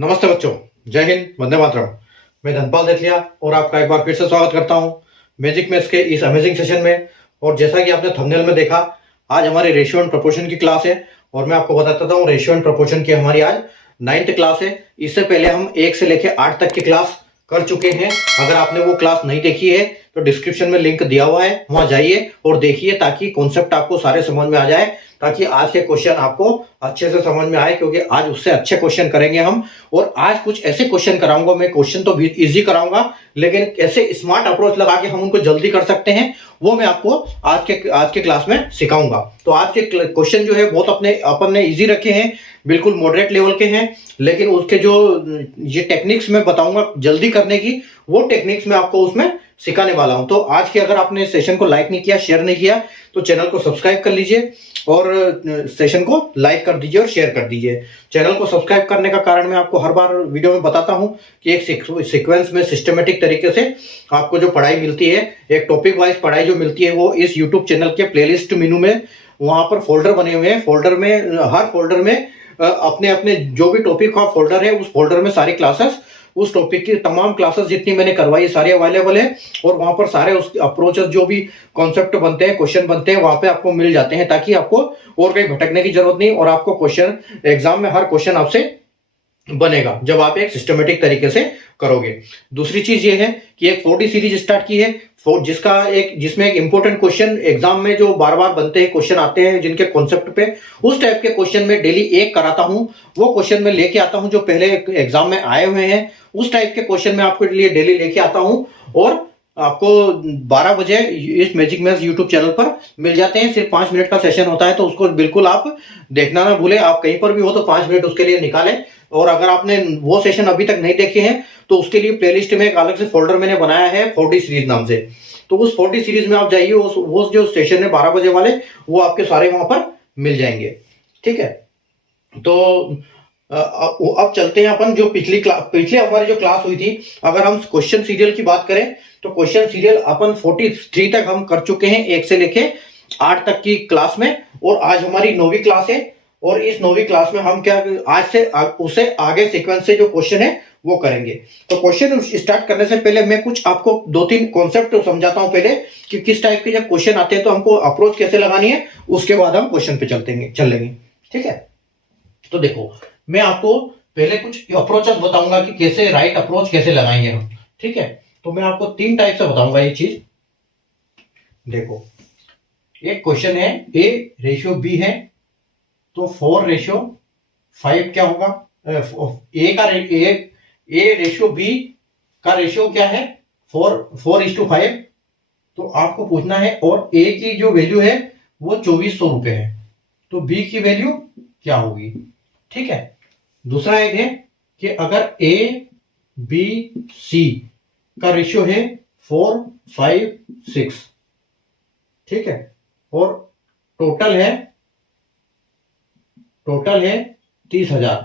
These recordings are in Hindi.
नमस्ते बच्चों, जय हिंद, वंदे मातरम। मैं धनपाल देथलिया और आपका एक बार फिर से स्वागत करता हूं मैजिक मैथ्स के इस अमेजिंग सेशन में। और जैसा कि आपने थंबनेल में देखा, आज हमारी रेशियो एंड प्रोपोर्शन की क्लास है और मैं आपको बता देता हूं रेशियो एंड प्रोपोर्शन की हमारी आज 9th क्लास है। इससे पहले हम 1 से लेकर 8 तक की क्लास कर चुके हैं। अगर आपने वो क्लास नहीं देखी है तो डिस्क्रिप्शन में लिंक दिया हुआ है, वहां जाइए और देखिए ताकि कॉन्सेप्ट आपको सारे समझ में आ जाए, ताकि आज के क्वेश्चन आपको अच्छे से समझ में आए, क्योंकि आज उससे अच्छे क्वेश्चन करेंगे हम। और आज कुछ ऐसे क्वेश्चन कराऊंगा मैं, क्वेश्चन तो इजी कराऊंगा लेकिन कैसे स्मार्ट अप्रोच लगा के हम उनको जल्दी कर सकते हैं वो मैं आपको आज के क्लास में सिखाऊंगा। तो आज के क्वेश्चन जो है बहुत अपन ने इजी रखे हैं, बिल्कुल मॉडरेट लेवल के हैं, लेकिन उसके जो ये टेक्निक्स मैं बताऊंगा जल्दी करने की, वो टेक्निक्स मैं आपको उसमें सिखाने वाला हूं। तो आज के अगर आपने सेशन को लाइक नहीं किया, शेयर नहीं किया, तो चैनल को सब्सक्राइब कर लीजिए और सेशन को लाइक कर दीजिए और शेयर कर दीजिए। चैनल को सब्सक्राइब करने का कारण मैं आपको हर बार वीडियो में बताता हूं कि एक सीक्वेंस में सिस्टमेटिक तरीके से आपको जो पढ़ाई मिलती है, एक टॉपिक वाइज पढ़ाई जो मिलती है, वो इस यूट्यूब चैनल के प्लेलिस्ट मेनू में वहां पर फोल्डर बने हुए हैं। फोल्डर में हर फोल्डर में अपने अपने जो भी टॉपिक का फोल्डर है, उस फोल्डर में सारी क्लासेस, उस टॉपिक की तमाम क्लासेस जितनी मैंने करवाई सारी अवेलेबल है। और वहां पर सारे उस अप्रोचेस जो भी कॉन्सेप्ट बनते हैं, क्वेश्चन बनते हैं, वहां पे आपको मिल जाते हैं, ताकि आपको और कहीं भटकने की जरूरत नहीं और आपको क्वेश्चन एग्जाम में हर क्वेश्चन आपसे बनेगा जब आप एक सिस्टमेटिक तरीके से करोगे। दूसरी चीज ये है कि एक 4D सीरीज स्टार्ट की है, जिसमें एक इंपॉर्टेंट क्वेश्चन एग्जाम में जो बार बार बनते हैं, क्वेश्चन आते हैं जिनके कॉन्सेप्ट पे, उस टाइप के क्वेश्चन में डेली एक कराता हूं। वो क्वेश्चन में लेके आता हूं जो पहले एग्जाम में आए हुए हैं, उस टाइप के क्वेश्चन में आपके लिए डेली लेके आता हूं और आपको 12 बजे इस मैजिक मैथ्स यूट्यूब चैनल पर मिल जाते हैं। सिर्फ 5 मिनट का सेशन होता है, तो उसको बिल्कुल आप देखना ना भूलें। आप कहीं पर भी हो तो 5 मिनट उसके लिए निकालें। और अगर आपने वो सेशन अभी तक नहीं देखे हैं तो उसके लिए प्लेलिस्ट में एक अलग से फोल्डर मैंने बनाया है 4D सीरीज नाम से। तो उस 4D सीरीज में आप जाइए, वो जो सेशन है 12 बजे वाले, वो आपके सारे वहां पर मिल जाएंगे। ठीक है, तो अब चलते हैं अपन जो पिछले हमारी जो क्लास हुई थी। अगर हम क्वेश्चन सीरियल की बात करें तो क्वेश्चन सीरियल अपन 43 तक हम कर चुके हैं, 1 से लेके 8 तक की क्लास में। और आज हमारी 9वीं क्लास है और इस 9वीं क्लास में हम क्या आज से उससे आगे सीक्वेंस से जो क्वेश्चन है वो करेंगे। तो क्वेश्चन स्टार्ट करने से पहले मैं कुछ आपको 2-3 कॉन्सेप्ट समझाता हूं पहले, कि किस टाइप के जब क्वेश्चन आते हैं तो हमको अप्रोच कैसे लगानी है, उसके बाद हम क्वेश्चन पे चल लेंगे। ठीक है, तो देखो मैं आपको पहले कुछ अप्रोचेस बताऊंगा कि कैसे राइट अप्रोच कैसे लगाएंगे हम। ठीक है, तो मैं आपको 3 टाइप से बताऊंगा ये चीज। देखो, एक क्वेश्चन है A/B है, तो 4/5 क्या होगा? A/B का रेशियो क्या है? 4:5। तो आपको पूछना है, और A की जो वैल्यू है वो 2400 रुपए है, तो B की वैल्यू क्या होगी? ठीक है, दूसरा एक है कि अगर ABC का रेशियो है 4:5:6, ठीक है, और टोटल है 30,000,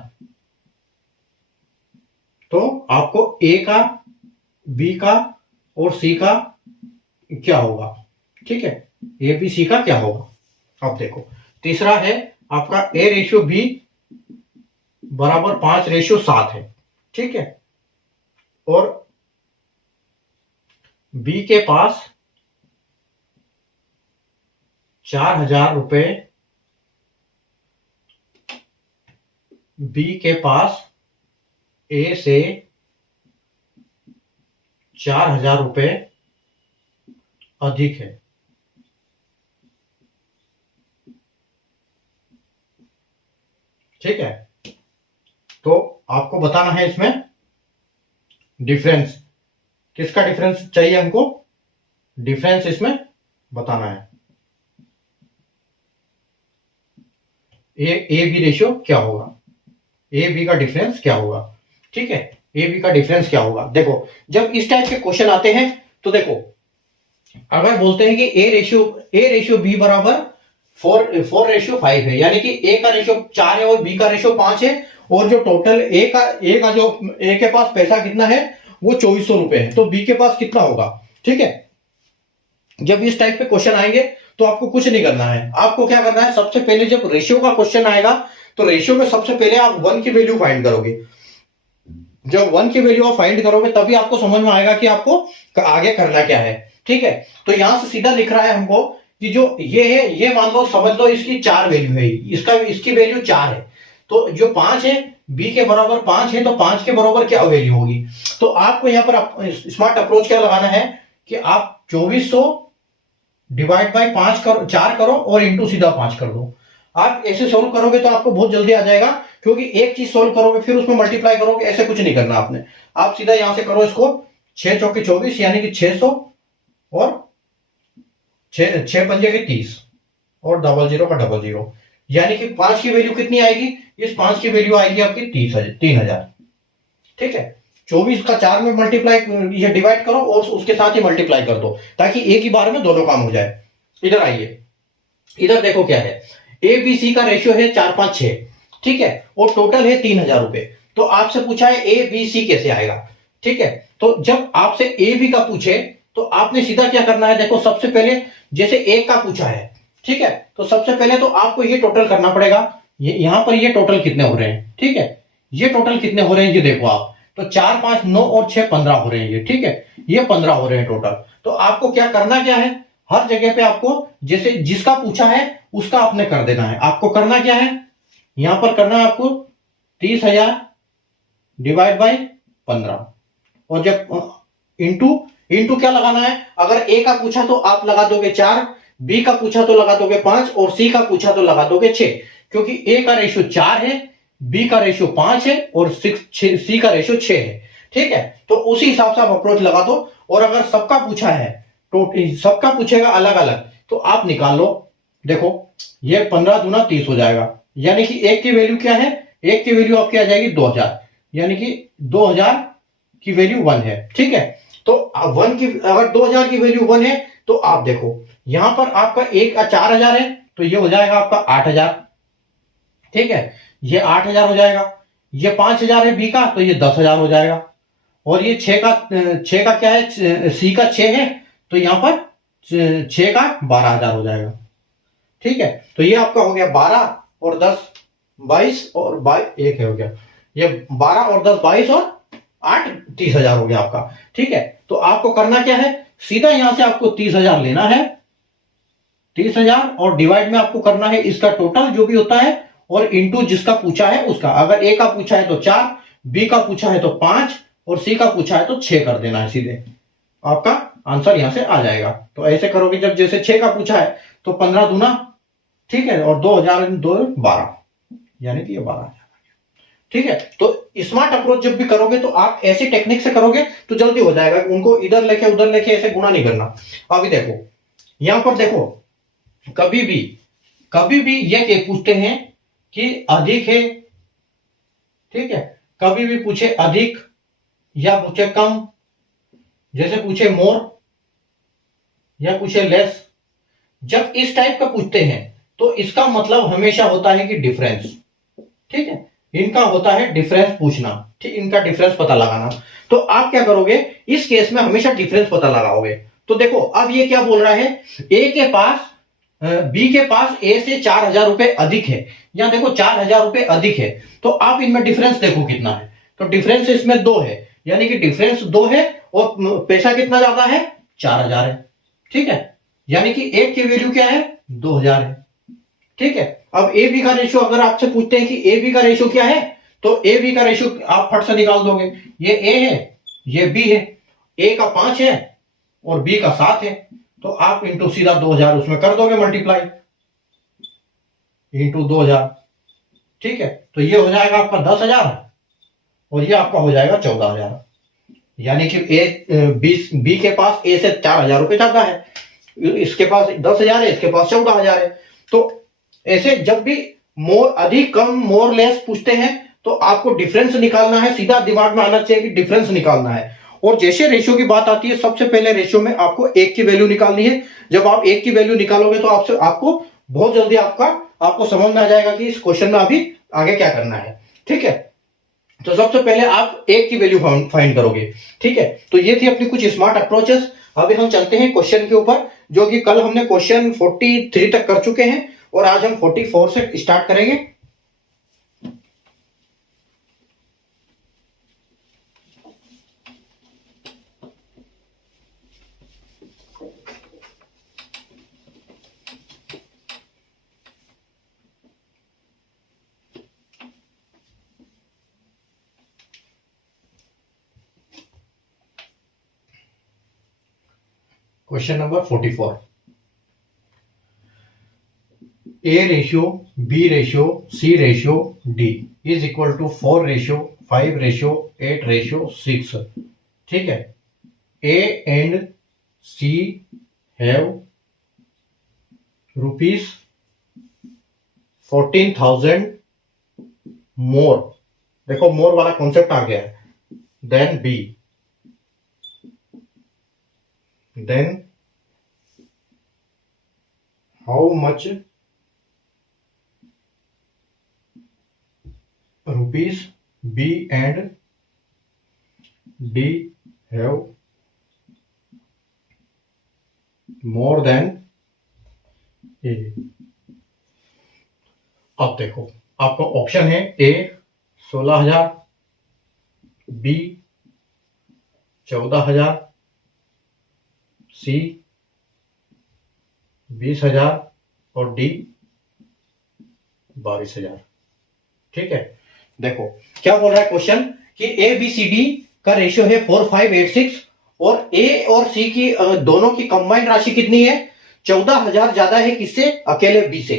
तो आपको A का, B का और C का क्या होगा? ठीक है, ABC का क्या होगा? अब देखो, तीसरा है आपका A/B बराबर 5/7 है। ठीक है, और B के पास 4,000 रुपए, B के पास A से 4,000 रुपए अधिक है। ठीक है, तो आपको बताना है इसमें डिफरेंस, किसका डिफरेंस चाहिए हमको? डिफरेंस इसमें बताना है। ए बी रेशियो क्या होगा, ए बी का डिफरेंस क्या होगा? ठीक है, ए बी का डिफरेंस क्या होगा? देखो, जब इस टाइप के क्वेश्चन आते हैं तो देखो, अगर बोलते हैं कि ए रेशियो बी बराबर 4:5 है, यानी कि ए का रेशियो 4 है और बी का रेशियो 5 है, और जो टोटल ए का जो ए के पास पैसा कितना है वो 2400 रुपए है, तो बी के पास कितना होगा? ठीक है, जब इस टाइप के क्वेश्चन आएंगे तो आपको कुछ नहीं करना है। आपको क्या करना है, सबसे पहले जब रेशियो का क्वेश्चन आएगा तो रेशियो में सबसे पहले आप 1 की वैल्यू फाइंड करोगे। जब 1 की वैल्यू आप फाइंड करोगे तभी आपको समझ में आएगा कि आपको आगे करना क्या है। ठीक है, तो यहां से सीधा लिख रहा है हमको कि जो ये है, ये मान लो, समझ लो इसकी 4 वैल्यू है, इसकी वैल्यू 4 है, तो जो 5 है, बी के बराबर 5 है, तो 5 के बराबर क्या वैल्यू होगी। तो आपको यहाँ पर स्मार्ट अप्रोच क्या लगाना है कि आप 2400 डिवाइड बाई 5 करो, 4 करो और इंटू सीधा 5 कर दो। आप ऐसे सोल्व करोगे तो आपको बहुत जल्दी आ जाएगा, क्योंकि एक चीज सोल्व करोगे फिर उसमें मल्टीप्लाई करोगे, ऐसे कुछ नहीं करना आपने। आप सीधा यहां से करो इसको, 6 चौके 24 यानी कि 600 और 6 पंजे के 30 और 00 का 00, यानी कि 5 की वैल्यू कितनी आएगी, इस 5 की वैल्यू आएगी आपकी 3000। ठीक है, 24 का 4 में मल्टीप्लाई, ये डिवाइड करो और उसके साथ ही मल्टीप्लाई कर दो, ताकि एक ही बार में दोनों काम हो जाए। इधर आइए, इधर देखो क्या है, ए बी सी का रेशियो है 456, ठीक है, और टोटल है 3000 रुपए। तो आपसे पूछा है ए बी सी कैसे आएगा। ठीक है, तो जब आपसे ए बी का पूछे तो आपने सीधा क्या करना है, देखो सबसे पहले जैसे एक का पूछा है, ठीक है, तो सबसे पहले तो आपको ये टोटल करना पड़ेगा, ये यहां पर ये टोटल कितने हो रहे हैं। ठीक है, ये टोटल कितने हो रहे हैं ये देखो आप, तो 4 5 9 और 6 15 हो रहे हैं ये। ठीक है, ये 15 हो रहे हैं टोटल। तो आपको क्या करना क्या है, हर जगह पे आपको जैसे जिसका पूछा है उसका आपने कर देना है। आपको करना क्या है, यहां पर करना है आपको 30,000 डिवाइड बाई 15, और जब इंटू इंटू क्या लगाना है, अगर ए का पूछा तो आप लगा दोगे 4, बी का पूछा तो लगा दोगे 5 और सी का पूछा तो लगा दोगे 6, क्योंकि ए का रेशियो 4 है, बी का रेशियो 5 है और सी का रेशियो 6 है। ठीक है, तो उसी हिसाब से आप अप्रोच लगा दो। और अगर सबका पूछा है तो सबका पूछेगा अलग अलग, तो आप निकाल लो। देखो ये 15 दूना 30 हो जाएगा, यानी कि एक की वैल्यू क्या है, एक की वैल्यू आपकी आ जाएगी 2000, यानी कि 2000 की वैल्यू 1 है। ठीक है, तो 1 की, अगर 2000 की वैल्यू 1 है तो आप देखो यहां पर आपका एक 4000 है, तो ये हो जाएगा आपका 8000। ठीक है, ये 8000 हो जाएगा, ये 5000 है बी का, तो ये 10000 हो जाएगा, और ये 6 का क्या है, सी का 6 है, तो यहां पर 6 का 12000 हो जाएगा। ठीक है, तो ये आपका हो गया 12 और 10 22 और 1 है हो गया, ये 12 और 10 22 और 8 30,000 हो गया आपका। ठीक है, तो आपको करना क्या है, सीधा यहां से आपको 30,000 लेना है, 30,000 और डिवाइड में आपको करना है इसका टोटल जो भी होता है, और इंटू जिसका पूछा है उसका। अगर ए का पूछा है तो 4, बी का पूछा है तो 5 और सी का पूछा है तो 6 कर देना है, सीधे आपका आंसर यहां से आ जाएगा। तो ऐसे करोगे, जब जैसे 6 का पूछा है तो 15 दूना, ठीक है, और 2000 2 12, यानी कि ये 12,000। ठीक है, तो स्मार्ट अप्रोच जब भी करोगे तो आप ऐसी टेक्निक से करोगे तो जल्दी हो जाएगा, उनको इधर लेके उधर लेके ऐसे गुणा नहीं करना। अभी देखो यहां पर देखो, कभी भी ये पूछते हैं कि अधिक है, ठीक है, कभी भी पूछे अधिक या पूछे कम, जैसे पूछे मोर या पूछे लेस, जब इस टाइप का पूछते हैं तो इसका मतलब हमेशा होता है कि डिफरेंस। ठीक है, इनका होता है डिफरेंस पूछना, ठीक, इनका डिफरेंस पता लगाना। तो आप क्या करोगे, इस केस में हमेशा डिफरेंस पता लगाओगे। तो देखो अब ये क्या बोल रहा है, ए के पास बी के पास ए से 4000 रुपए अधिक है, या देखो 4000 रुपए अधिक है, तो आप इनमें डिफरेंस देखो कितना है, तो डिफरेंस इसमें 2 है, यानी कि डिफरेंस 2 है और पैसा कितना ज्यादा है, 4000 है। ठीक है, यानी कि एक की वैल्यू क्या है, 2000 है। ठीक है, अब ए बी का रेशियो अगर आपसे पूछते हैं कि ए बी का रेशियो क्या है, तो ए बी का रेशियो आप फट से निकाल दोगे, ये ए है ये बी है, ए का 5 है और बी का 7 है, तो आप इंटू सीधा 2000 उसमें कर दोगे मल्टीप्लाई, इंटू 2000। ठीक है, तो ये हो जाएगा आपका 10,000 और ये आपका हो जाएगा 14,000, यानी कि बी के पास ए से 4000 रुपए ज्यादा है, इसके पास 10,000 है, इसके पास 14,000 है। तो ऐसे जब भी मोर अधिक कम मोर लेस पूछते हैं तो आपको डिफरेंस निकालना है, सीधा दिमाग में आना चाहिए कि डिफरेंस निकालना है। और जैसे रेशियो की बात आती है, सबसे पहले रेशियो में आपको एक की वैल्यू निकालनी है। जब आप एक की वैल्यू निकालोगे तो आपको बहुत जल्दी आपको समझ में आ जाएगा कि इस क्वेश्चन में अभी आगे क्या करना है। ठीक है, तो सबसे पहले आप एक की वैल्यू फाइंड करोगे। ठीक है, तो ये थी अपनी कुछ स्मार्ट अप्रोचेस। अभी हम चलते हैं क्वेश्चन के ऊपर, जो कि कल हमने क्वेश्चन 43 तक कर चुके हैं और आज हम 44 से स्टार्ट करेंगे। Question number 44। A ratio, B ratio, C ratio, D is equal to 4 ratio, 5 ratio, 8 ratio 6। ठीक है। A and C have rupees 14,000 more, देखो मोर वाला कॉन्सेप्ट आ गया है, then B, then how much rupees B and D have more than A। अब देखो आपका ऑप्शन है A 16,000, B 14,000, C 20,000 और D 22,000। ठीक है। देखो क्या बोल रहा है क्वेश्चन कि ए बी सी डी का रेशियो है 4, 5, 8, 6 और ए और सी की दोनों की कंबाइंड राशि कितनी है? 14,000 ज्यादा है किससे? अकेले बी से।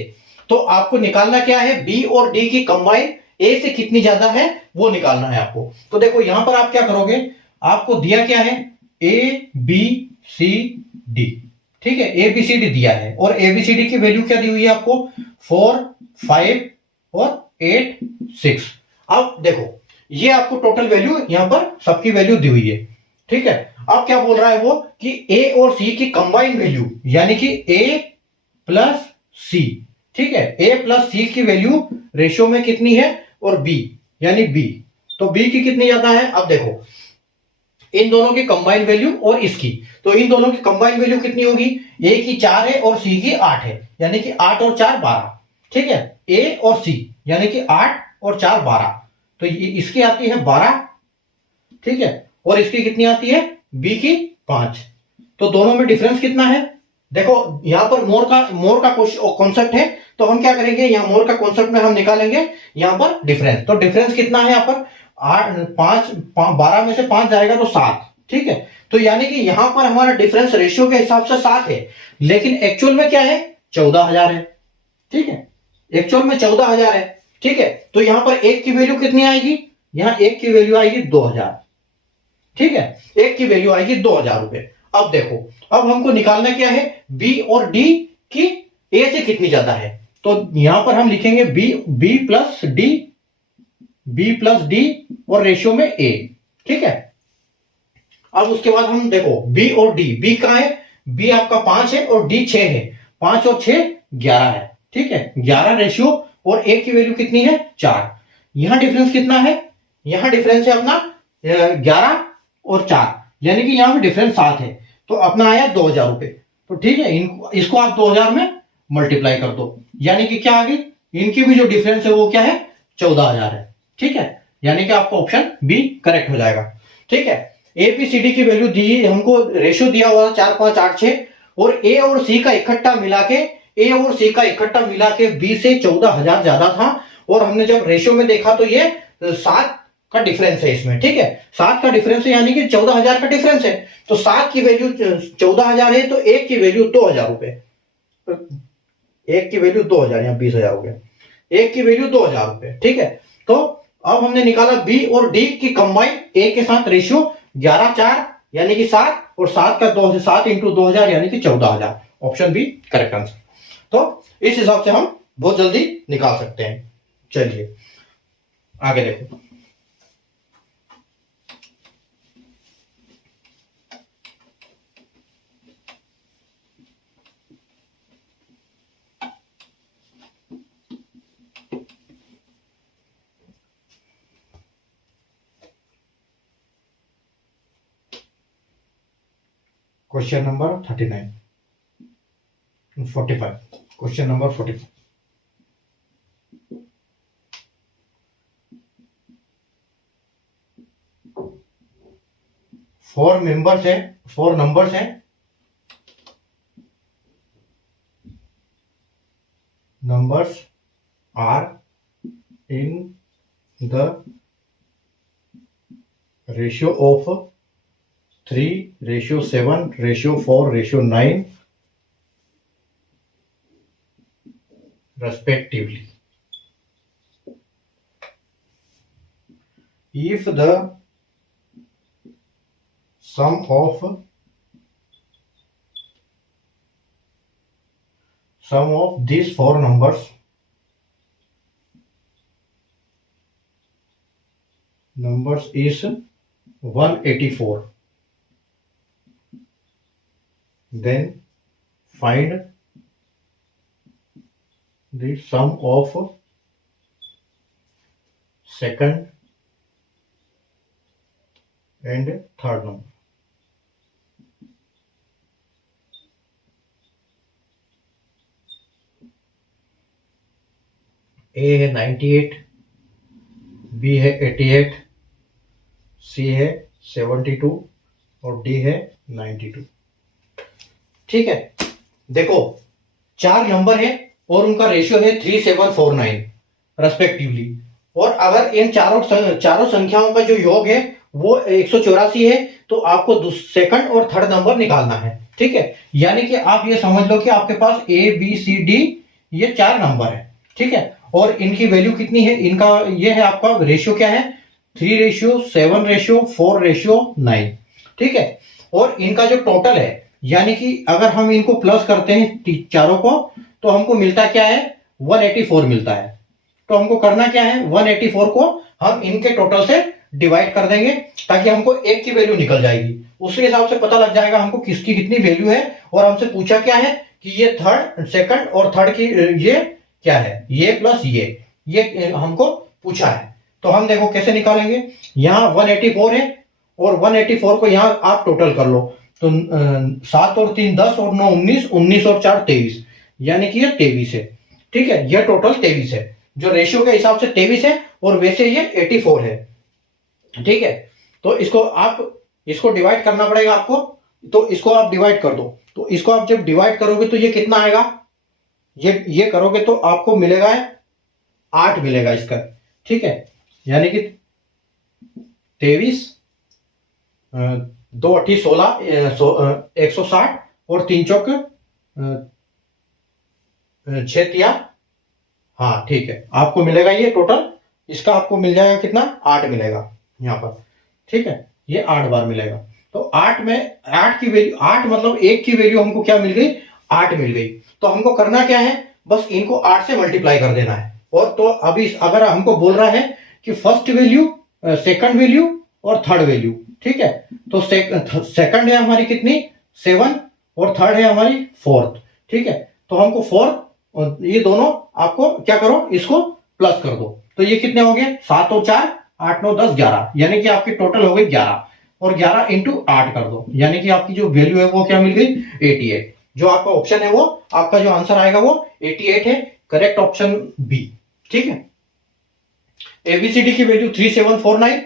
तो आपको निकालना क्या है? बी और डी की कंबाइंड ए से कितनी ज्यादा है वो निकालना है आपको। तो देखो यहां पर आप क्या करोगे, आपको दिया क्या है? A B C D. ठीक है, ए बी सी डी दिया है और ए बी सी डी की वैल्यू क्या दी हुई है आपको? 4, 5 और 8, 6। अब देखो ये आपको टोटल वैल्यू यहां पर सबकी वैल्यू दी हुई है। ठीक है। अब क्या बोल रहा है वो कि ए और सी की कंबाइंड वैल्यू यानी कि ए प्लस सी। ठीक है, ए प्लस सी की वैल्यू रेशियो में कितनी है? और बी यानी बी, तो बी की कितनी ज्यादा है? अब देखो इन दोनों की कंबाइंड वैल्यू और इसकी, तो इन दोनों की कंबाइंड वैल्यू कितनी होगी? ए की 4 है और सी की 8 है, यानी कि 8 और 4 12। ठीक है, ए और सी यानी कि 8 और 4 12, तो इसकी आती है 12। ठीक है, और इसकी कितनी आती है? बी की 5। तो दोनों में डिफरेंस कितना है? देखो यहां पर मोर का कॉन्सेप्ट है, तो हम क्या करेंगे, यहां मोर का कॉन्सेप्ट में हम निकालेंगे यहां पर डिफरेंस। तो डिफरेंस कितना है यहां पर? 8, 12 में से 5 जाएगा तो 7। ठीक है, तो यानी कि यहां पर हमारा डिफरेंस रेशियो के हिसाब से 7 है, लेकिन एक्चुअल में क्या है? 14,000 है। ठीक है, एक्चुअल में 14,000 है। ठीक है, तो यहां पर एक की वैल्यू कितनी आएगी? यहां एक की वैल्यू आएगी 2,000। ठीक है, एक की वैल्यू आएगी 2,000 रुपए। अब देखो अब हमको निकालना क्या है? बी और डी की ए से कितनी ज्यादा है। तो यहां पर हम लिखेंगे B plus D, B plus D और रेशियो में ए। ठीक है, अब उसके बाद हम देखो बी और डी, बी कहां है? बी आपका 5 है और डी 6 है, 5 और 6 11 है। ठीक है, 11 रेशियो और ए की वैल्यू कितनी है? 4। यहां डिफरेंस कितना है? यहां डिफरेंस है अपना 11 और 4, यानी कि यहां पर डिफरेंस 7 है, तो अपना आया 2,000 रुपए। तो ठीक है, इसको आप 2,000 में मल्टीप्लाई कर दो, यानी कि क्या आ गई? इनकी भी जो डिफरेंस है वो क्या है? 14,000 है। ठीक है, यानी कि आपका ऑप्शन बी करेक्ट हो जाएगा। ठीक है, एपीसीडी की वैल्यू दी हमको, रेशियो दिया हुआ 4, 5, 8, 6 और ए और सी का इकट्ठा मिला के, ए और सी का इकट्ठा मिला के बी से 14,000 ज्यादा था, और हमने जब रेशियो में देखा तो ये 7 का डिफरेंस है इसमें। ठीक है, 7 का डिफरेंस है यानी कि 14,000 का डिफरेंस है, तो 7 की वैल्यू 14,000 है, तो एक की वैल्यू 2,000 रुपए, एक की वैल्यू 2,000, यहां 20,000 हो गया, एक की वैल्यू 2,000 रुपए। ठीक है, तो अब हमने निकाला बी और डी की कंबाइंड ए के साथ रेशियो 11, 4 यानी कि 7 और 7 का 2 7 इंटू 2,000 यानी कि 14,000। Option B correct answer. तो इस हिसाब से हम बहुत जल्दी निकाल सकते हैं। चलिए आगे देखो। Question number 45। Question number 45। 4 members है, 4 नंबर्स हैं, numbers are in the ratio of 3:7:4:9 respectively. If the sum of these four numbers is 184, then find the sum of second and third number. ए है 98, बी है 88, सी है 72 और डी है 92. ठीक है, देखो चार नंबर है और उनका रेशियो है 3749 रेस्पेक्टिवली. और अगर इन चारों संख्याओं का जो योग है वो 184 है तो आपको सेकंड और थर्ड नंबर निकालना है. ठीक है, यानी कि आप ये समझ लो कि आपके पास ए बी सी डी ये चार नंबर है. ठीक है, और इनकी वैल्यू कितनी है, इनका ये है आपका रेशियो क्या है 3:7:4:9. ठीक है, और इनका जो टोटल है यानी कि अगर हम इनको प्लस करते हैं चारों को तो हमको मिलता क्या है 184 मिलता है. तो हमको करना क्या है 184 को हम इनके टोटल से डिवाइड कर देंगे ताकि हमको एक की वैल्यू निकल जाएगी. उसी हिसाब से पता लग जाएगा हमको किसकी कितनी वैल्यू है. और हमसे पूछा क्या है कि ये थर्ड सेकंड और थर्ड की ये क्या है, ये प्लस ये हमको पूछा है. तो हम देखो कैसे निकालेंगे. यहाँ 184 है और 184 को यहाँ आप टोटल कर लो तो 7 और 3 10 और 9 19, 19 और 4 23, यानी कि ये 23 है. ठीक है, ये टोटल 23 है जो रेशियो के हिसाब से 23 है और वैसे ये 84 है. ठीक है, तो इसको डिवाइड करना पड़ेगा आपको. तो इसको आप डिवाइड कर दो. तो इसको आप जब डिवाइड करोगे तो ये कितना आएगा, ये करोगे तो आपको मिलेगा 8 मिलेगा इसका. ठीक है, यानी कि 23 2 8 16 160 और 3 चौक 6 तिया. हाँ ठीक है, आपको मिलेगा ये टोटल इसका आपको मिल जाएगा कितना 8 मिलेगा यहाँ पर. ठीक है, ये 8 बार मिलेगा. तो 8 में 8 की वैल्यू 8 मतलब एक की वैल्यू हमको क्या मिल गई 8 मिल गई. तो हमको करना क्या है बस इनको 8 से मल्टीप्लाई कर देना है. और तो अभी अगर हमको बोल रहा है कि फर्स्ट वैल्यू सेकंड वैल्यू और थर्ड वैल्यू. ठीक है, तो सेकंड है हमारी कितनी 7 और थर्ड है हमारी 4. ठीक है, तो हमको 4 और ये दोनों आपको क्या करो इसको प्लस कर दो. तो ये कितने हो गए 7 और 4 8 9 10 11, यानी कि आपकी टोटल हो गई 11. और 11 इंटू 8 कर दो यानी कि आपकी जो वैल्यू है वो क्या मिल गई 88. जो आपका ऑप्शन है वो आपका जो आंसर आएगा वो 88 है. Correct option B. ठीक है, एबीसीडी की वैल्यू 3749,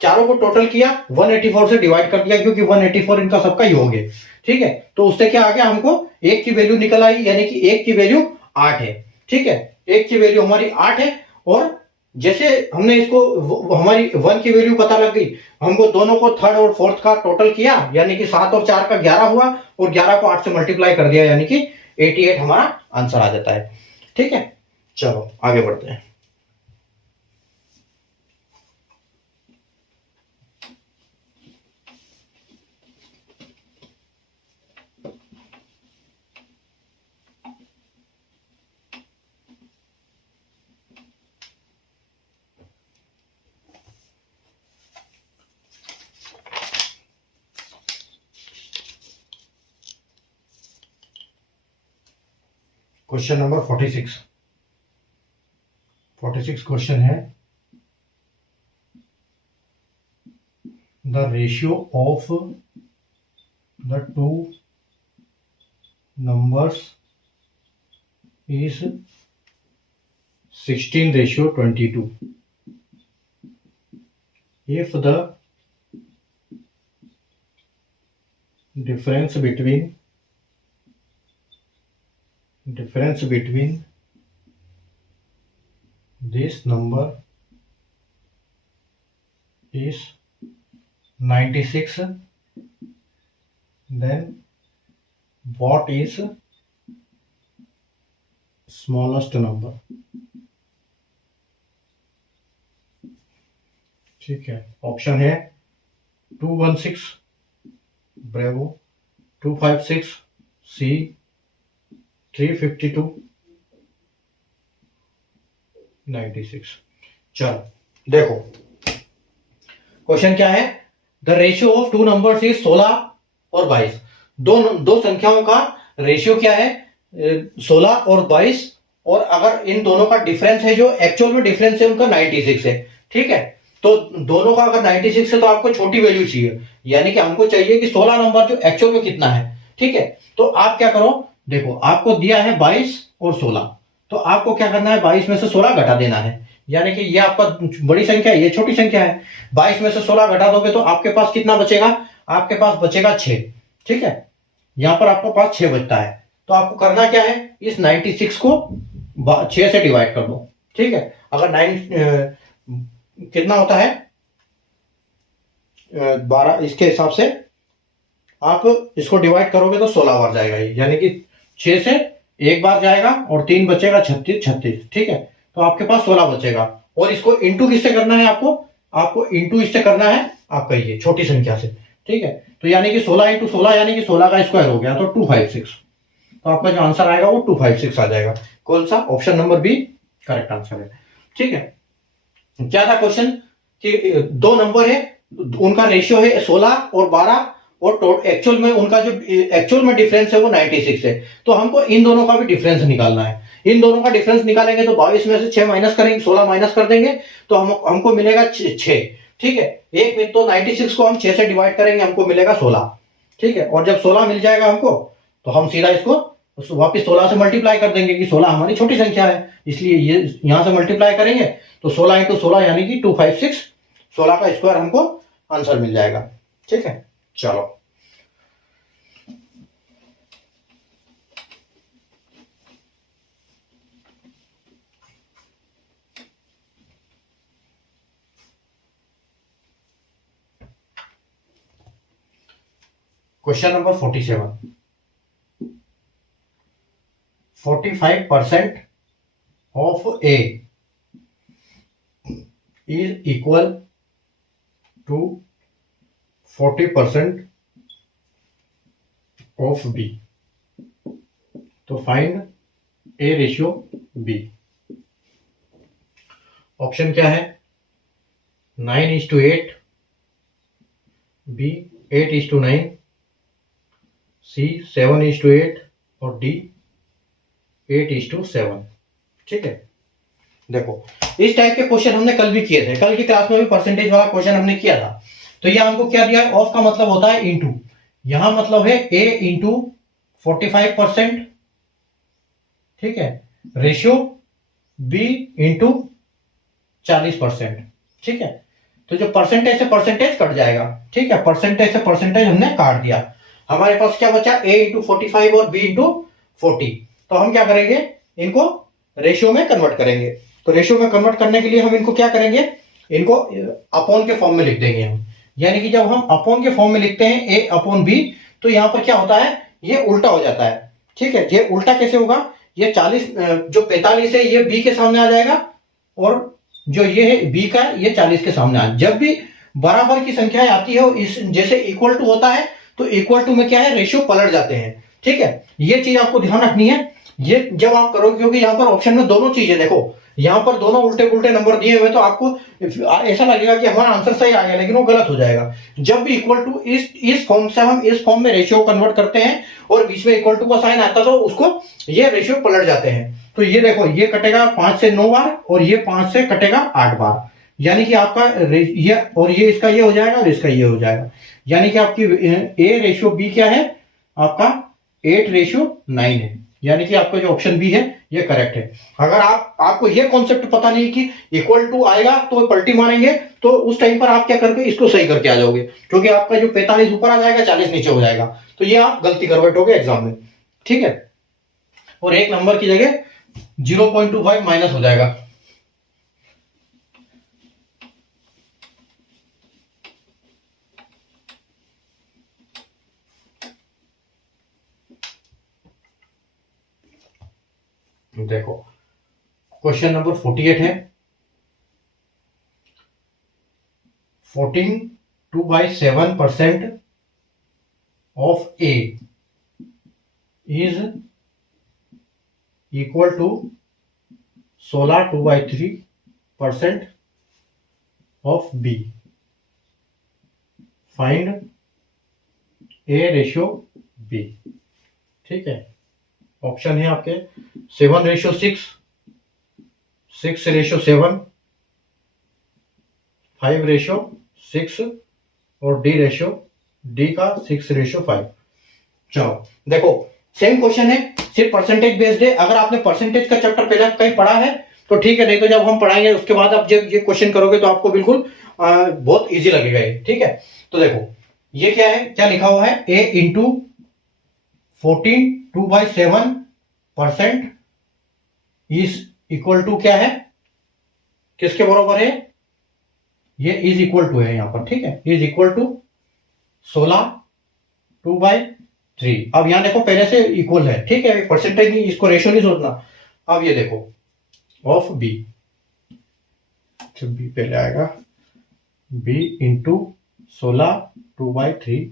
चारों को टोटल किया 184 से डिवाइड कर दिया क्योंकि 184 इनका सबका योग है. ठीक है, तो उससे क्या आ गया हमको एक की वैल्यू निकल आई यानी कि एक की वैल्यू 8 है. ठीक है, एक की वैल्यू हमारी 8 है. और जैसे हमने इसको हमारी 1 की वैल्यू पता लग गई, हमको दोनों को थर्ड और फोर्थ का टोटल किया यानी कि 7 और 4 का 11 हुआ और 11 को 8 से मल्टीप्लाई कर दिया यानी कि 88 हमारा आंसर आ जाता है. ठीक है, चलो आगे बढ़ते हैं. क्वेश्चन नंबर 46 क्वेश्चन है the ratio of the two numbers is 16:22. if the difference between this number is 96 then what is smallest number? ठीक है, ऑप्शन है 216 ब्रेवो, 256 सी, 352 96। चलो देखो क्वेश्चन क्या है, the ratio of two numbers is 16 और 22। दो संख्याओं का रेशियो क्या है, 16 और 22, और अगर इन दोनों का डिफरेंस है, जो एक्चुअल में डिफरेंस है उनका 96 है। ठीक है, तो दोनों का अगर 96 है तो आपको छोटी वैल्यू चाहिए, यानी कि हमको चाहिए कि 16 नंबर जो एक्चुअल में कितना है। ठीक है, तो आप क्या करो, देखो आपको दिया है 22 और 16, तो आपको क्या करना है, 22 में से 16 घटा देना है, यानी कि ये आपका बड़ी संख्या है, ये छोटी संख्या है। 22 में से 16 घटा दोगे तो आपके पास कितना बचेगा, आपके पास बचेगा 6। ठीक है, यहां पर आपके पास 6 बचता है, तो आपको करना क्या है, इस 96 को 6 से डिवाइड कर दो। ठीक है, अगर 9 कितना होता है 12, इसके हिसाब से आप इसको डिवाइड करोगे तो 16 बार जाएगा, यानी कि 6 से एक बार जाएगा और 3 बचेगा 36। ठीक है, तो आपके पास 16 बचेगा, और इसको इंटू किससे करना है, आपको इंटू इससे करना है आपका ये छोटी संख्या से। ठीक है, तो यानी कि 16 इंटू 16 यानी कि 16 का स्क्वायर हो गया, तो 256। तो आपका जो आंसर आएगा वो 256 आ जाएगा। कौन सा, option number B correct answer है। ठीक है, क्या था क्वेश्चन कि दो नंबर है, उनका रेशियो है 16 और 12, और एक्चुअल में उनका जो एक्चुअल में डिफरेंस है वो 96 है, तो हमको इन दोनों का भी डिफरेंस निकालना है। इन दोनों का डिफरेंस निकालेंगे तो 22 में से 6 माइनस करेंगे, 16 माइनस कर देंगे, तो हमको मिलेगा 6। ठीक है, एक में तो 96 को हम 6 से डिवाइड करेंगे, हमको मिलेगा 16। ठीक है, और जब 16 मिल जाएगा हमको, तो हम सीधा इसको वापिस 16 से मल्टीप्लाई कर देंगे, कि 16 हमारी छोटी संख्या है, इसलिए ये यहां से मल्टीप्लाई करेंगे, तो 16 इंटू 16 यानी कि 256, 16 का स्क्वायर हमको आंसर मिल जाएगा। ठीक है, चलो question number 47, 45% of A is equal to 40% of B, तो find A ratio B। Option क्या है, 9:8, B 8:9, C 7:8 और D 8:7। ठीक है, देखो इस टाइप के क्वेश्चन हमने कल भी किए थे, कल की क्लास में भी परसेंटेज वाला क्वेश्चन हमने किया था। तो ये हमको क्या दिया है, ऑफ का मतलब होता है इंटू, यहां मतलब है A इंटू 45%। ठीक है, रेशियो B इंटू 40%। ठीक है, तो जो परसेंटेज से परसेंटेज कट जाएगा। ठीक है, परसेंटेज से परसेंटेज हमने काट दिया, हमारे पास क्या बचा, A इंटू 45 और B इंटू 40। तो हम क्या करेंगे, इनको रेशियो में कन्वर्ट करेंगे। तो रेशियो में कन्वर्ट करने के लिए हम इनको क्या करेंगे, इनको अपॉन के फॉर्म में लिख देंगे हम, यानी कि जब हम अपॉन के फॉर्म में लिखते हैं A अपॉन B, तो यहां पर क्या होता है, ये उल्टा हो जाता है। ठीक है, ये उल्टा कैसे होगा, ये 40 जो 45 है ये B के सामने आ जाएगा, और जो ये है B का ये 40 के सामने आ। जब भी बराबर की संख्याएं आती है, इस जैसे इक्वल टू होता है, तो इक्वल टू में क्या है, रेशियो पलट जाते हैं। ठीक है, ये चीज आपको ध्यान रखनी है, ये जब आप करोगे, क्योंकि यहां पर ऑप्शन में दोनों चीजें, देखो यहां पर दोनों उल्टे पुल्टे नंबर दिए हुए, तो आपको ऐसा लगेगा कि हमारा आंसर सही आ गया, लेकिन वो गलत हो जाएगा। जब भी इक्वल टू इस फॉर्म से हम इस फॉर्म में रेशियो कन्वर्ट करते हैं, और बीच में इक्वल टू का साइन आता, तो उसको ये रेशियो पलट जाते हैं। तो ये देखो, ये कटेगा 5 से 9 बार, और ये 5 से कटेगा 8 बार, यानी कि आपका ये और ये इसका ये हो जाएगा और इसका ये हो जाएगा, यानी कि आपकी A रेशियो B क्या है, आपका 8:9 है, यानी कि आपका जो ऑप्शन बी है ये करेक्ट है। अगर आपको ये कॉन्सेप्ट पता नहीं कि इक्वल टू आएगा तो पलटी मारेंगे, तो उस टाइम पर आप क्या करके इसको सही करके आ जाओगे, क्योंकि आपका जो 45 ऊपर आ जाएगा, 40 नीचे हो जाएगा, तो ये आप गलती कर बैठोगे एग्जाम में। ठीक है, और एक नंबर की जगह 0.25 माइनस हो जाएगा। देखो क्वेश्चन नंबर 48 है 14/7% of A is equal to 16/2/3% of B. Find A ratio B. ठीक है, ऑप्शन है आपके 7/6, 6/7, 5/6 और डी का 6/5। चलो देखो सेम क्वेश्चन है, सिर्फ परसेंटेज बेस्ड है। अगर आपने परसेंटेज का चैप्टर पहले कहीं पढ़ा है तो ठीक है, नहीं तो जब हम पढ़ाएंगे उसके बाद आप जब ये क्वेश्चन करोगे तो आपको बिल्कुल बहुत इजी लगेगा ये। ठीक है, तो देखो ये क्या है, क्या लिखा हुआ है, ए इंटू 14/2/7% इज इक्वल टू क्या है, किसके बराबर है, ये इज इक्वल टू है यहां पर। ठीक है, इज इक्वल टू 16/2/3। अब यहां देखो पहले से इक्वल है, ठीक है, परसेंटेज नहीं, इसको रेशियो नहीं सोचना। अब ये देखो ऑफ बी, बी पहले आएगा, बी इंटू 16/2/3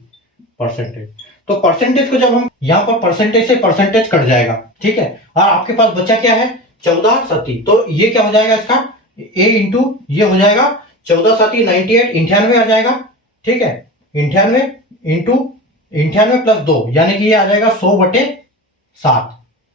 परसेंटेज। तो परसेंटेज को जब हम यहां पर परसेंटेज से परसेंटेज कट जाएगा, ठीक है, और आपके पास बचा क्या है 14/7, तो ये क्या हो जाएगा इसका, ए इंटू ये हो जाएगा 14/7 98, 98 आ जाएगा। ठीक है, 98 इंटू 98 प्लस 2 यानी कि ये आ जाएगा 100/7।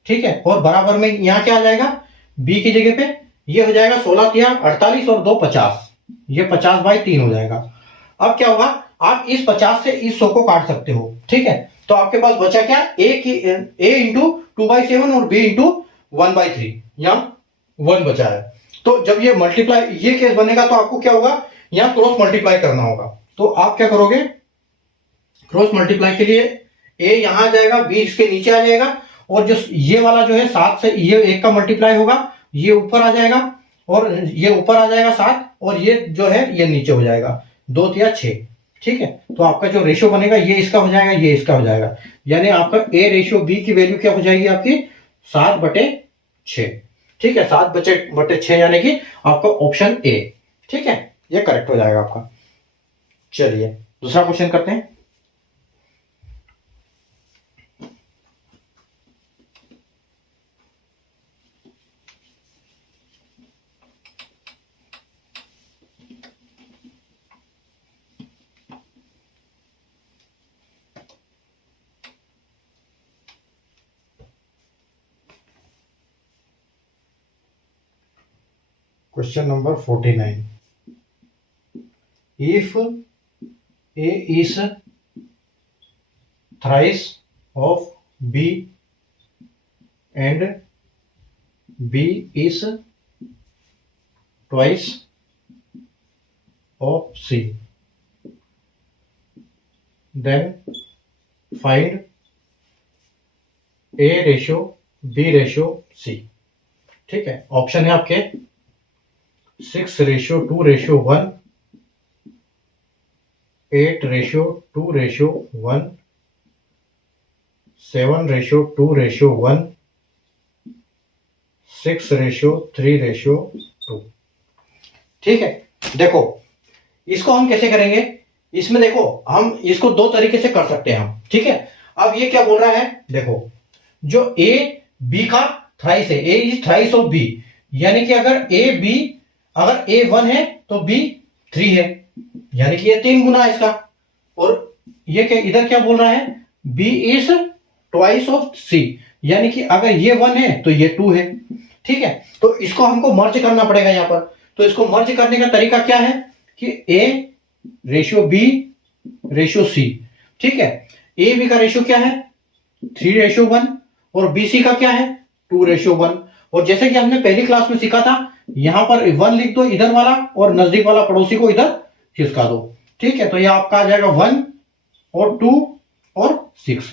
ठीक है, और बराबर में यहां क्या आ जाएगा, बी की जगह पे ये हो जाएगा 16 48 और 2 50, ये 50/3 हो जाएगा। अब क्या होगा, आप इस 50 से इस 100 को काट सकते हो। ठीक है, तो आपके पास बचा क्या, ए इंटू 2/7 और बी इंटू 1/3, यहां 1 बचा है। तो जब ये मल्टीप्लाई, ये केस बनेगा तो आपको क्या होगा, यहां क्रॉस मल्टीप्लाई करना होगा। तो आप क्या करोगे, क्रॉस मल्टीप्लाई के लिए ए यहां आ जाएगा, बी इसके नीचे आ जाएगा, और जो ये वाला जो है 7 से ये 1 का मल्टीप्लाई होगा, ये ऊपर आ जाएगा, और ये ऊपर आ जाएगा 7, और ये जो है ये नीचे हो जाएगा 2 या 6। ठीक है, तो आपका जो रेशियो बनेगा ये इसका हो जाएगा, ये इसका हो जाएगा, यानी आपका ए रेशियो बी की वैल्यू क्या हो जाएगी आपकी 7/6। ठीक है, 7/6 यानी कि आपका ऑप्शन ए। ठीक है, ये करेक्ट हो जाएगा आपका। चलिए दूसरा क्वेश्चन करते हैं। Question number 49. If A is thrice of B and B is twice of C, then find A ratio B ratio C। ठीक है, ऑप्शन है आपके 6:2:1, 8:2:1, 7:2:1, 6:3:2। ठीक है, देखो इसको हम कैसे करेंगे, इसमें देखो हम इसको दो तरीके से कर सकते हैं हम। ठीक है, अब ये क्या बोल रहा है, देखो जो ए बी का थ्राइस है, ए इज थ्राइस ऑफ बी, यानी कि अगर ए बी, अगर ए 1 है तो बी 3 है, यानी कि ये 3 गुना है इसका। और ये क्या इधर क्या बोल रहा है, बी इज ट्वाइस ऑफ सी, यानी कि अगर ये 1 है तो ये 2 है। ठीक है, तो इसको हमको मर्ज करना पड़ेगा यहां पर। तो इसको मर्ज करने का तरीका क्या है कि A ratio B ratio C. ठीक है, ए बी का रेशियो क्या है 3:1 और बी सी का क्या है 2:1। और जैसे कि हमने पहली क्लास में सीखा था, यहां पर 1 लिख दो इधर वाला और नजदीक वाला पड़ोसी को इधर खिसका दो। ठीक है, तो यह आपका आ जाएगा 1 और 2 और 6,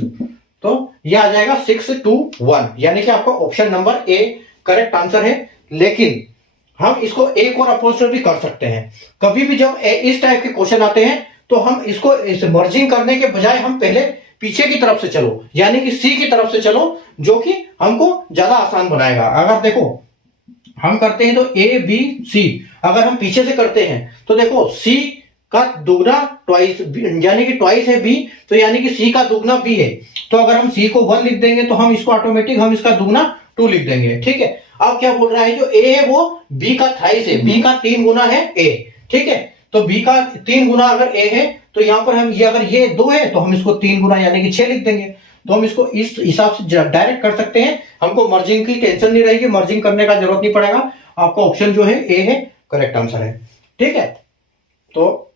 तो यह आ जाएगा 6:2:1, यानी कि आपका option number A correct answer है। लेकिन हम इसको एक और अपोजिट भी कर सकते हैं। कभी भी जब इस टाइप के क्वेश्चन आते हैं तो हम इसको इस मर्जिंग करने के बजाय हम पहले पीछे की तरफ से चलो, यानी कि सी की तरफ से चलो, जो कि हमको ज्यादा आसान बनाएगा। अगर देखो हम करते हैं तो ए बी सी, अगर हम पीछे से करते हैं तो देखो सी का दुगना ट्वाइस, यानी कि ट्वाइस है बी, तो यानी कि सी का दुगना बी है। तो अगर हम सी को 1 लिख देंगे तो हम इसको ऑटोमेटिक हम इसका दुगना 2 लिख देंगे। ठीक है, अब क्या बोल रहा है, जो ए है वो बी का थ्राइस है, बी का 3 गुना है ए। ठीक है, तो बी का 3 गुना अगर ए है तो यहां पर हम ये अगर ये 2 है तो हम इसको 3 गुना यानी कि 6 लिख देंगे। तो हम इसको इस हिसाब से डायरेक्ट कर सकते हैं, हमको मर्जिंग की टेंशन नहीं रहेगी, मर्जिंग करने का जरूरत नहीं पड़ेगा। आपका ऑप्शन जो है ए है, करेक्ट आंसर है। ठीक है, तो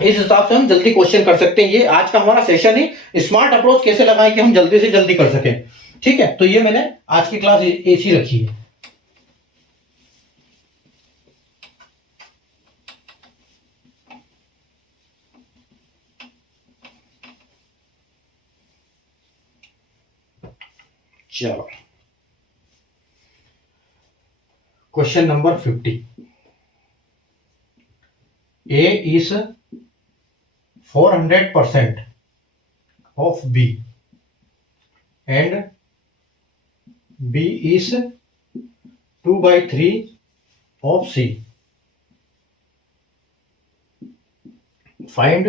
इस हिसाब से हम जल्दी क्वेश्चन कर सकते हैं। ये आज का हमारा सेशन है, स्मार्ट अप्रोच कैसे लगाएं कि हम जल्दी से जल्दी कर सकें। ठीक है, तो ये मैंने आज की क्लास ऐसी रखी है। चलो, question number 50। A is 400% of B and B is 2/3 of C. Find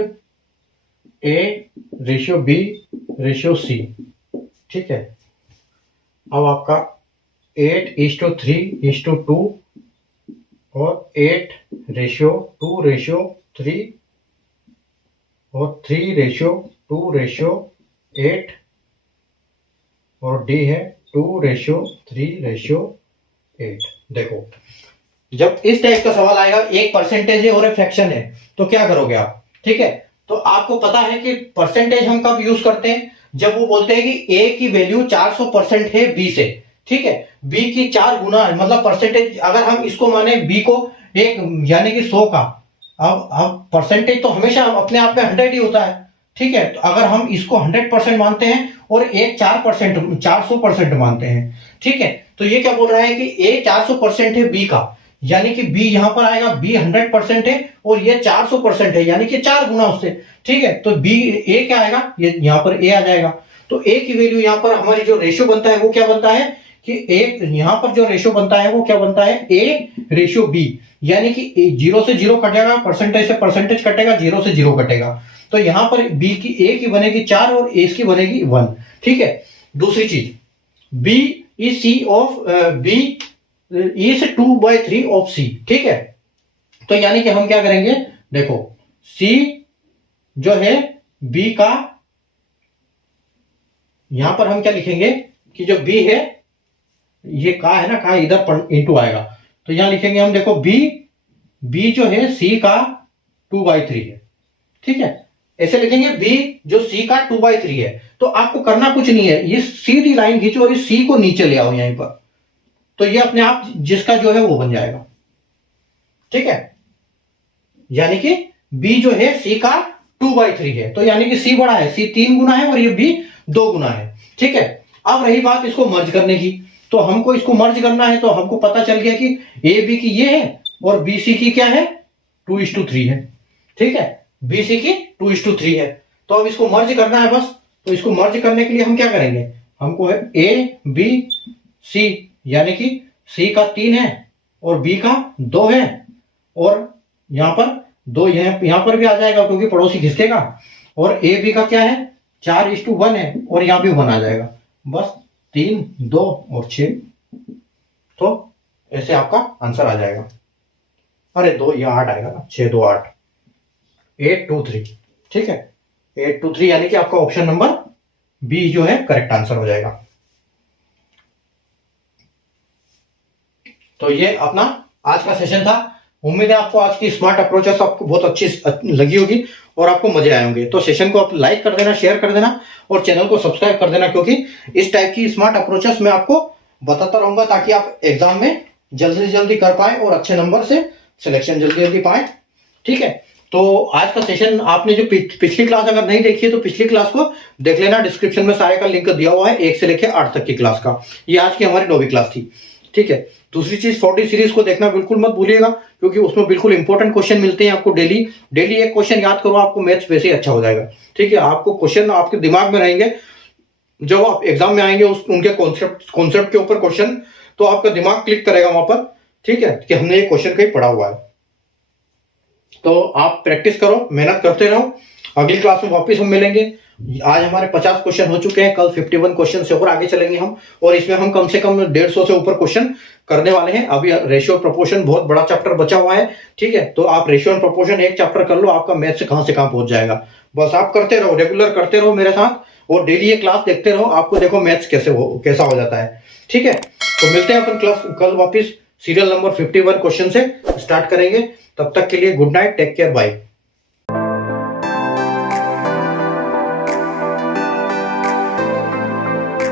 A ratio B ratio C. ठीक है, अब आपका 8:3:2 और 8:2:3 और 3:2:8 और डी है 2:3:8। देखो, जब इस टाइप का सवाल आएगा, एक परसेंटेज है और एक फ्रैक्शन है, तो क्या करोगे आप। ठीक है, तो आपको पता है कि परसेंटेज हम कब यूज करते हैं, जब वो बोलते हैं कि ए की वैल्यू 400% है बी से। ठीक है, बी की 4 गुना है, मतलब परसेंटेज अगर हम इसको माने बी को एक यानी कि 100 का, अब परसेंटेज तो हमेशा अपने आप में 100 ही होता है। ठीक है, तो अगर हम इसको 100% मानते हैं और एक 4% 400% मानते हैं। ठीक है, तो ये क्या बोल रहा है कि ए 400% है बी का, यानी कि बी यहां पर आएगा, बी 100% है और ये 400% है, यानी कि 4 गुना उससे। ठीक है, तो बी ए क्या आएगा, ये यहां पर ए आ जाएगा। तो ए की वैल्यू यहां पर हमारी जो रेशियो बनता है वो क्या बनता है कि एक यहां पर जो रेशियो बनता है वो क्या बनता है, ए रेशियो बी, यानी कि 0 से 0 कटेगा, परसेंटेज से परसेंटेज कटेगा, 0 से 0 कटेगा। तो यहां पर बी की ए की बनेगी 4 और ए की बनेगी 1। ठीक है, दूसरी चीज, B is C of B is 2/3 of C. ठीक है, तो यानी कि हम क्या करेंगे, देखो सी जो है बी का, यहां पर हम क्या लिखेंगे कि जो बी है, ये का है ना, का इधर इंटू आएगा, तो यहां लिखेंगे हम, देखो बी जो है सी का 2/3 है। ठीक है, ऐसे लिखेंगे बी जो सी का 2/3 है। तो आपको करना कुछ नहीं है, ये सीधी लाइन खींचो और इस सी को नीचे ले आओ यहीं पर, तो ये अपने आप जिसका जो है वो बन जाएगा। ठीक है, यानी कि बी जो है सी का 2/3 है, तो यानी कि सी बड़ा है, सी 3 गुना है और ये बी 2 गुना है। ठीक है, अब रही बात इसको मर्ज करने की, तो हमको इसको मर्ज करना है, तो हमको पता चल गया कि ए बी की ये है और बी सी की क्या है, 2:3 है। ठीक है, बी सी की 2:3 है, तो अब इसको मर्ज करना है बस। तो इसको मर्ज करने के लिए हम क्या करेंगे, हमको है ए बी सी, यानी कि सी का 3 है और बी का 2 है, और यहां पर 2 यहां पर भी आ जाएगा क्योंकि पड़ोसी खिसकेगा, और ए बी का क्या है 4:1 है और यहां भी 1 आ जाएगा, बस 3 2 और 6। तो ऐसे आपका आंसर आ जाएगा। अरे 2 या 8 आएगा ना, 6 2 8, 823। ठीक है, 823 यानी कि आपका ऑप्शन नंबर बी जो है करेक्ट आंसर हो जाएगा। तो ये अपना आज का सेशन था। उम्मीद है आपको आज की स्मार्ट अप्रोचेस आपको बहुत अच्छी लगी होगी और आपको मजे आए होंगे। तो सेशन को आप लाइक कर देना, शेयर कर देना और चैनल को सब्सक्राइब कर देना, क्योंकि इस टाइप की स्मार्ट अप्रोचेस मैं आपको बताता रहूंगा ताकि आप एग्जाम में जल्दी से जल्दी कर पाए और अच्छे नंबर से सिलेक्शन जल्दी जल्दी पाए। ठीक है, तो आज का सेशन आपने जो पिछली क्लास अगर नहीं देखी है तो पिछली क्लास को देख लेना, डिस्क्रिप्शन में सारे का लिंक दिया हुआ है, 1 से लेकर 8 तक की क्लास का। ये आज की हमारी 9वीं क्लास थी। ठीक है। दूसरी चीज 4D सीरीज को देखना बिल्कुल मत भूलिएगा, क्योंकि उसमें बिल्कुल इंपॉर्टेंट क्वेश्चन मिलते हैं आपको डेली। डेली एक क्वेश्चन याद करो, आपको मैथ्स वैसे ही अच्छा हो जाएगा। ठीक है, आपको क्वेश्चन आपके दिमाग में रहेंगे, जब आप एग्जाम में आएंगे उनके कॉन्सेप्ट के ऊपर क्वेश्चन, तो आपका दिमाग क्लिक करेगा वहां पर, ठीक है, कि हमने ये क्वेश्चन कहीं पढ़ा हुआ है। तो आप प्रैक्टिस करो, मेहनत करते रहो। अगली क्लास में वापस हम मिलेंगे। आज हमारे 50 क्वेश्चन हो चुके हैं, कल 51 क्वेश्चन से और आगे चलेंगे हम, और इसमें हम कम से कम 150 से ऊपर क्वेश्चन करने वाले हैं। अभी रेशियो प्रोपोर्शन बहुत बड़ा चैप्टर बचा हुआ है, ठीक है। तो आप रेशियो एंड प्रोपोर्शन एक चैप्टर कर लो, आपका मैथ से कहां पहुंच जाएगा। बस आप करते रहो, रेगुलर करते रहो मेरे साथ, और डेली ये क्लास देखते रहो, आपको देखो मैथ्स कैसा हो जाता है। ठीक है, तो मिलते हैं अपन क्लास कल वापिस सीरियल नंबर 51 क्वेश्चन से स्टार्ट करेंगे। तब तक के लिए good night, take care, bye.